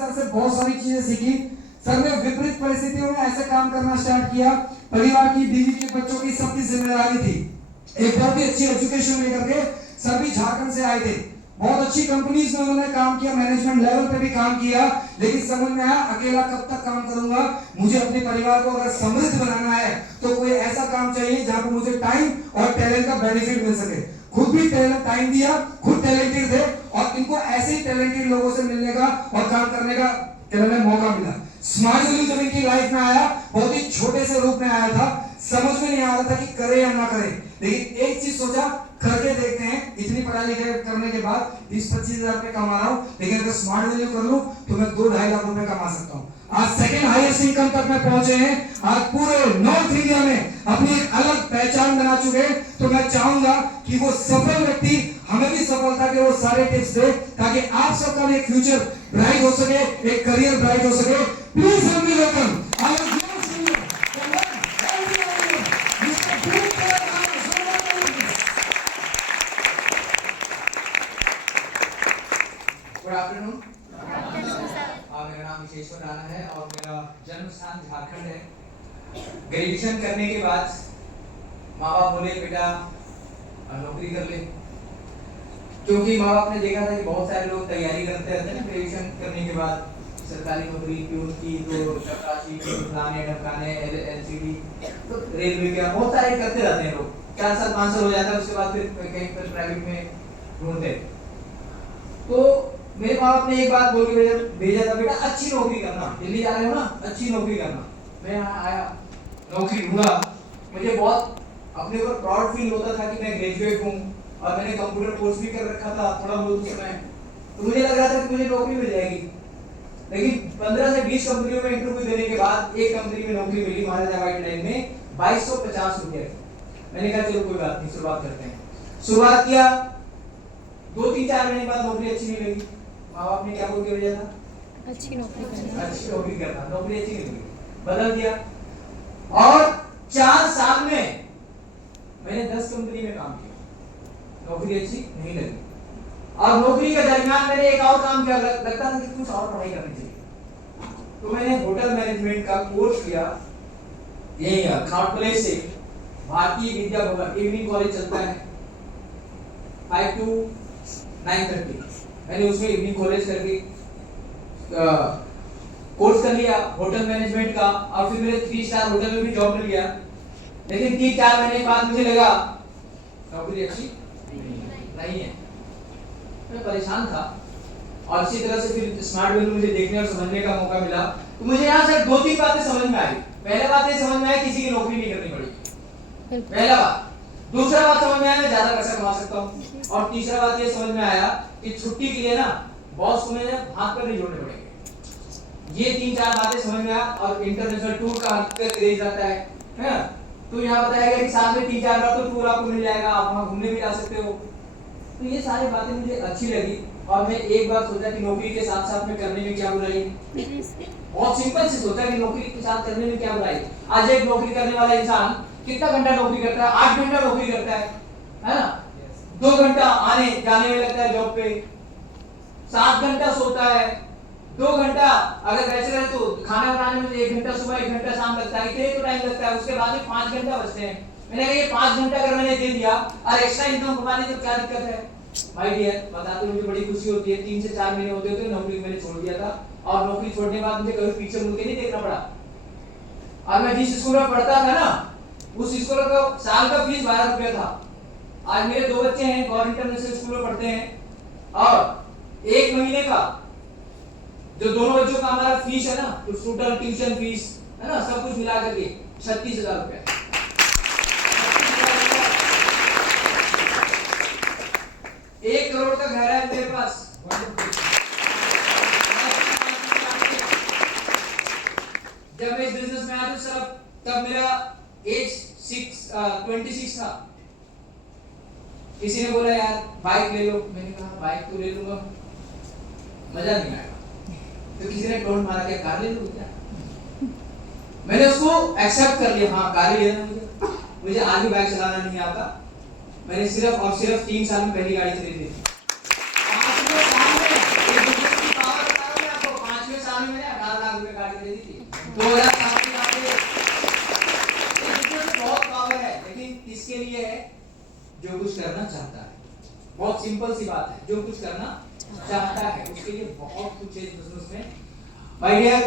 Sir से बहुत सारी चीजें सीखी। सर ने विपरीत परिस्थितियों में ऐसे काम करना स्टार्ट किया, परिवार की, बीवी के, बच्चों की सबकी जिम्मेदारी थी। एक बहुत ही अच्छी एजुकेशन लेकर के सर भी झारखंड से आए थे। बहुत अच्छी कंपनीज में उन्होंने काम किया, मैनेजमेंट लेवल पे भी काम किया, लेकिन समझ में आया अकेला कब तक काम करूंगा, मुझे अपने परिवार को अगर समृद्ध बनाना है तो कोई ऐसा काम चाहिए जहां पर मुझे टाइम और टैलेंट का बेनिफिट मिल सके। खुद भी टाइम दिया, खुद टैलेंटेड थे और इनको ऐसे ही टैलेंटेड लोगों से मिलने का और काम करने का मौका मिला। स्मार्ट वैल्यू जब इनकी लाइफ में आया, बहुत ही छोटे से रूप में आया था, समझ में नहीं आ रहा था कि करे या ना करे, लेकिन एक चीज सोचा, करके देखते हैं। इतनी पढ़ाई लिखाई करने के बाद 20-25 हजार रुपए कमा रहा हूँ, लेकिन अगर स्मार्ट वैल्यू कर लूं तो मैं 2-2.5 लाख रुपए कमा सकता हूँ। आज सेकंड हाईएस्ट इनकम तक में पहुंचे हैं। आज पूरे नॉर्थ इंडिया में अपनी एक अलग पहचान बना चुके हैं। तो मैं चाहूंगा कि वो सफल व्यक्ति हमें भी सफलता के वो सारे टिप्स दे, ताकि आप सबका भी एक फ्यूचर ब्राइट हो सके, एक करियर ब्राइट हो सके। प्लीज हम भी वेलकम गुड आफ्टरनून। मेरा नाम विशेश्वर राणा है और मेरा जन्म स्थान झारखंड है। ग्रेजुएशन करने के बाद माँ बाप बोले बेटा नौकरी कर ले, क्योंकि माँ बाप ने देखा था कि बहुत सारे लोग तैयारी करते रहते हैं ग्रेजुएशन करने के बाद, सरकारी नौकरी की उनकी, तो चपरासी, फलाने ढमकाने, एलसीडी, तो रेलवे का बहुत सारे करते रहते हैं लोग। 4 साल 5 साल हो जाता है, उसके बाद फिर कहीं पर प्राइवेट में ढूंढते। तो मेरे माँ बाप ने एक बात बोल के भेजा था, बेटा अच्छी नौकरी करना, दिल्ली जा रहे हो ना, अच्छी नौकरी करना। मैं यहाँ आया, नौकरी ढूंढा, मुझे बहुत अपने ऊपर प्राउड फील होता था कि मैं ग्रेजुएट हूँ और मैंने कंप्यूटर कोर्स भी कर रखा था थोड़ा बहुत समय, तो मुझे लग रहा था कि मुझे नौकरी मिल जाएगी। लेकिन 15 से 20 कंपनियों में इंटरव्यू देने के बाद एक कंपनी में नौकरी मिली महाराजा व्हाइट लाइन में 2250 रुपये। मैंने कहा चलो कोई बात नहीं, शुरुआत करते हैं। शुरुआत किया, 2-3-4 महीने बाद नौकरी अच्छी नहीं लगी। माँ बाप ने क्या बोल के भेजा था? अच्छी नौकरी करना, अच्छी नौकरी करना। नौकरी अच्छी नहीं लगी, बदल दिया और 4 साल में मैंने 10 कंपनी में काम किया, नौकरी अच्छी नहीं लगी। और नौकरी के दरमियान मैंने एक और काम किया, लगता था कि कुछ और पढ़ाई करनी चाहिए, तो मैंने होटल मैनेजमेंट का कोर्स किया यही क्राउड प्लेस से, भारतीय विद्या भवन, इवनिंग कॉलेज चलता है 5 to 9:30। मैंने उसमें इवनिंग कॉलेज करके कोर्स कर लिया होटल मैनेजमेंट का, और फिर मेरे 3 स्टार होटल में भी जॉब मिल गया। लेकिन 3-4 महीने के बाद मुझे लगा नौकरी अच्छी नहीं है, मैं परेशान था। और इसी तरह से फिर स्मार्ट वैल्यू मुझे देखने और समझने का मौका मिला, तो मुझे यहाँ से 2-3 बातें समझ में आई। पहला बात ये समझ में आया किसी की नौकरी नहीं करनी पड़ी, पहला बात। दूसरा बात समझ में आया मैं ज्यादा पैसा कमा सकता हूँ, और तीसरा बात ये समझ में आया कि छुट्टी के लिए ना बॉस को मेरे हाथ पर नहीं जोड़ने पड़ेंगे। ये 3-4 बातें समझ में आया। और इंटरनेशनल टूर का क्रेज रहता है ना, तो यहाँ बताया गया कि साल में 3-4 बार तो टूर आपको मिल जाएगा, आप वहाँ घूमने भी जा सकते हो। तो ये सारी बातें मुझे अच्छी लगी और मैं एक बार सोचा कि नौकरी के साथ साथ में करने में क्या बुराई। बहुत सिंपल से सोचा कि नौकरी के साथ करने में क्या बुराई। आज एक नौकरी करने वाला इंसान कितना घंटा नौकरी करता है? 8 घंटा नौकरी करता है ना? 2 घंटा आने जाने में लगता है जॉब पे, 7 घंटा सोता है, 2 घंटा अगर बैचलर है तो खाना बनाने में 1 घंटा सुबह 1 घंटा शाम लगता है, इतने तो टाइम लगता है। उसके बाद 5 घंटा बचते हैं। मैंने कहा ये 5 घंटा अगर मैंने दे दिया और एक्स्ट्रा इनकम कमाने तो क्या दिक्कत है? भाई डियर बताते मुझे बड़ी खुशी होती है। 3 से 4 महीने होते थे नौकरी मैंने छोड़ दिया था, और नौकरी छोड़ने के बाद मुझे कभी पीछे मुड़ के नहीं देखना पड़ा। और मैं जिस स्कूल में पढ़ता था ना, उस स्कूल का साल का फीस 12 रुपया था। आज मेरे 2 बच्चे हैं, गवर्नमेंट इंटरनेशनल स्कूल में पढ़ते हैं, और 1 महीने का जो दोनों बच्चों का हमारा फीस है ना, तो टोटल ट्यूशन फीस है ना, सब कुछ मिला करके 36,000 रुपया। 1 करोड़ का घर है मेरे पास। जब मैं इस बिजनेस में आया तो सर तब मेरा एज 26 था। किसी ने बोला यार बाइक ले लो, मैंने कहा बाइक तो ले लूंगा, मजा नहीं आएगा। तो किसी ने टोन मारा कि कार ले लो क्या? मैंने उसको एक्सेप्ट कर लिया, हाँ कार ही लेना मुझे आगे बाइक चलाना नहीं आता। मैंने सिर्फ और सिर्फ 3 साल में पहली गाड़ी खरीदी थी। 5वें दे दीजिए। 2007 में यहाँ पे बहुत पावर है, लेकिन किसके लिए है? जो कुछ करना चाहता है। बहुत सिंपल सी बात है, जो कुछ करना चाहता है उसके लिए बहुत कुछ है इस बिजनेस में। भाई डियर,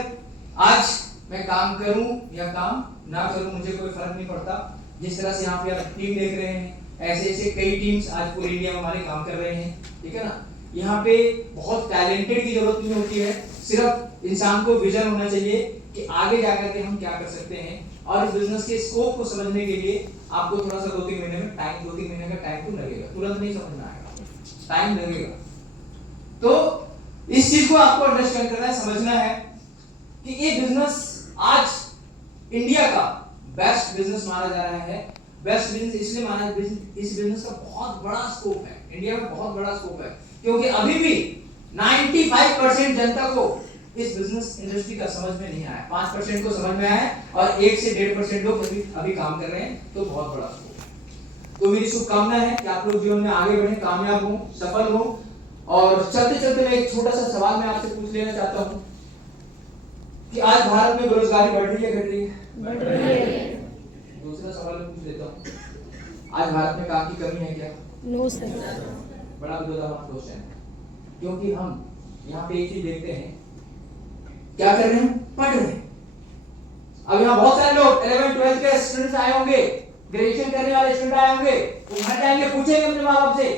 आज मैं काम करूं या काम ना करूं मुझे कोई फर्क नहीं पड़ता। जिस तरह से यहाँ पे आप टीम देख रहे हैं, ऐसे ऐसे कई टीम्स आज पूरे इंडिया में हमारे काम कर रहे हैं, ठीक है ना। यहाँ पे बहुत टैलेंटेड की जरूरत नहीं होती है, सिर्फ इंसान को विजन होना चाहिए कि आगे जाकर के हम क्या कर सकते हैं। और इस बिजनेस के स्कोप को समझने के लिए आपको थोड़ा सा 2-3 महीने का टाइम तो लगेगा, तुरंत नहीं समझ में आएगा, टाइम लगेगा। तो इस चीज को आपको अंडरस्टैंड करना है, समझना है कि ये बिजनेस आज इंडिया का बेस्ट बिजनेस माना जा रहा है। बेस्ट बिजनेस इसलिए माना, इस बिजनेस का बहुत बड़ा स्कोप है, इंडिया में बहुत बड़ा स्कोप है, क्योंकि अभी भी 95% जनता को इस बिजनेस इंडस्ट्री का समझ में नहीं आया। 5% को समझ में आया है और 1 से 1.5% लोग अभी काम कर रहे हैं, तो बहुत बड़ा स्कोप है। तो मेरी शुभकामना है कि आप लोग जीवन में आगे बढ़े, कामयाब हो, सफल हो। और चलते चलते मैं एक छोटा सा सवाल मैं आपसे पूछ लेना चाहता हूं कि आज भारत में बेरोजगारी बढ़ रही है, घट रही है? बढ़ रही है। दूसरा सवाल मैं पूछ लेता हूं, आज भारत में काम की कमी है क्या? No sir. बड़ा विरोधाभास क्वेश्चन है, क्योंकि हम यहाँ पे एक चीज देखते हैं, क्या कर रहे हैं? पढ़ रहे हैं। अब यहाँ बहुत सारे लोग 11th 12th के स्टूडेंट्स आए होंगे, ग्रेजुएशन करने वाले स्टूडेंट आए होंगे, वो घर जाएंगे पूछेंगे अपने माँ बाप से,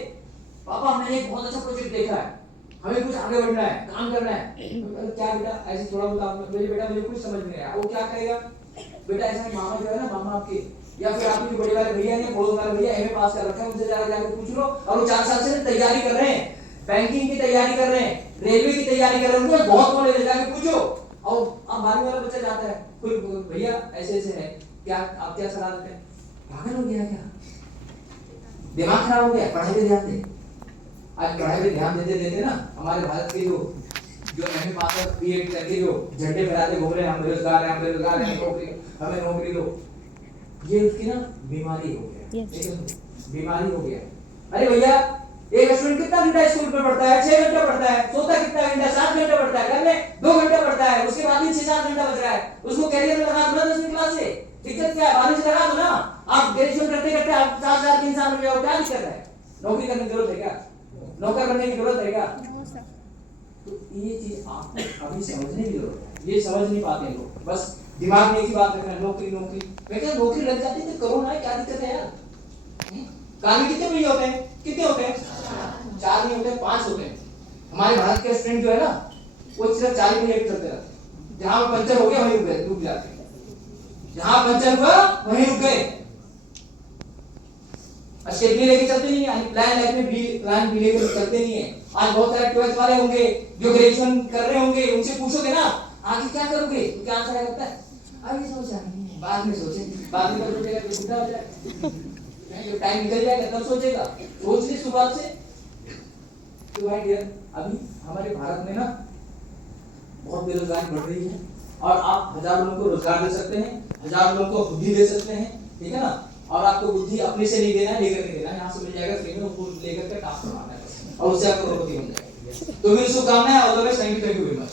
पापा मैंने एक बहुत अच्छा प्रोजेक्ट देखा है, हमें कुछ आगे बढ़ना है, काम करना है। क्या बेटा, ऐसे थोड़ा बहुत मेरे बेटा मुझे कुछ समझ नहीं आया। वो क्या करेगा? बेटा ऐसा मामा जो है ना, मामा आपके या फिर आपके जो बड़े वाले भैया ने, पड़ोस वाले भैया एमए पास कर रखा है, उनसे जाकर पूछ लो। और वो 4 साल से तैयारी कर रहे हैं, बैंकिंग की तैयारी कर रहे हैं, रेलवे की तैयारी कर रहे हैं, उनको बहुत नॉलेज है, जाके पूछो। और अब 12वीं वाला बच्चा जाता है, कोई भैया ऐसे ऐसे है, क्या आप क्या सलाह देते हैं? पागल हो गया क्या? दिमाग खराब हो गया? पढ़ाई पे ध्यान दे। आज पढ़ाई पे ध्यान देते देते ना हमारे भारत के जो एमए पास और बीएड करके जो झंडे फहराते घूम रहे हैं, हम बेरोजगार हैं, हम बेरोजगार हैं, नौकरी हमें नौकरी दो, ये उसकी ना बीमारी हो गया। बीमारी हो गया। अरे भैया, एक स्टूडेंट कितना घंटा स्कूल में पढ़ता है? 6 घंटा पढ़ता है। सोता कितना घंटा? 7 घंटा पढ़ता है। घर में 2 घंटा पढ़ता है, उसके बाद भी 6-7 घंटा बच रहा है। उसको कैरियर में लगा दो ना 10वीं क्लास से, दिक्कत क्या है? 12वीं से लगा दो ना। आप ग्रेजुएशन करते करते आप 4 साल 3 साल में जाओ, क्या दिक्कत है? नौकरी करने की जरूरत है क्या? नौकर बनने की जरूरत है क्या? तो ये चीज आपको अभी समझने की जरूरत है, ये समझ नहीं पाते लोग, बस दिमाग में एक ही बात रखना है, नौकरी नौकरी। मैं क्या नौकरी लग जाती तो करो ना, क्या दिक्कत है यार? काम कितने महीने होते हैं? कितने होते हैं? 4 नहीं होते, 5 होते हैं। हमारे भारत के स्टूडेंट जो है ना, वो सिर्फ 4 महीने चलते रहते हैं। जहां पंचर हो गया वहीं रुक जाते हैं, जहां पंचर हुआ वहीं रुक गए। स्टेप भी लेके चलते नहीं है, प्लान लाइफ में भी प्लान भी लेके चलते नहीं है। आज बहुत सारे 12th वाले होंगे जो ग्रेजुएशन कर रहे होंगे, उनसे पूछोगे ना आगे क्या करोगे, तो क्या आंसर करता है? अभी सोचा नहीं, बाद में सोचेंगे, बाद में कब सोचेगा? तो बुढ़ा हो जाएगा, जो टाइम निकल जाएगा तब सोचेगा। सोच ली शुरुआत से। तो भाई डियर, अभी हमारे भारत में ना बहुत बेरोजगारी बढ़ रही है, और आप 1000 लोगों को रोजगार दे सकते हैं, 1000 लोगों को बुद्धि दे सकते हैं, ठीक है ना। और आपको बुद्धि अपने से नहीं देना है, लेकर के देना है, यहाँ से मिल जाएगा फ्री में, उसको लेकर के काम करवाना है, और उससे आपको रोटी बन जाएगी। तो मेरी शुभकामनाएं, all the best, thank you very much.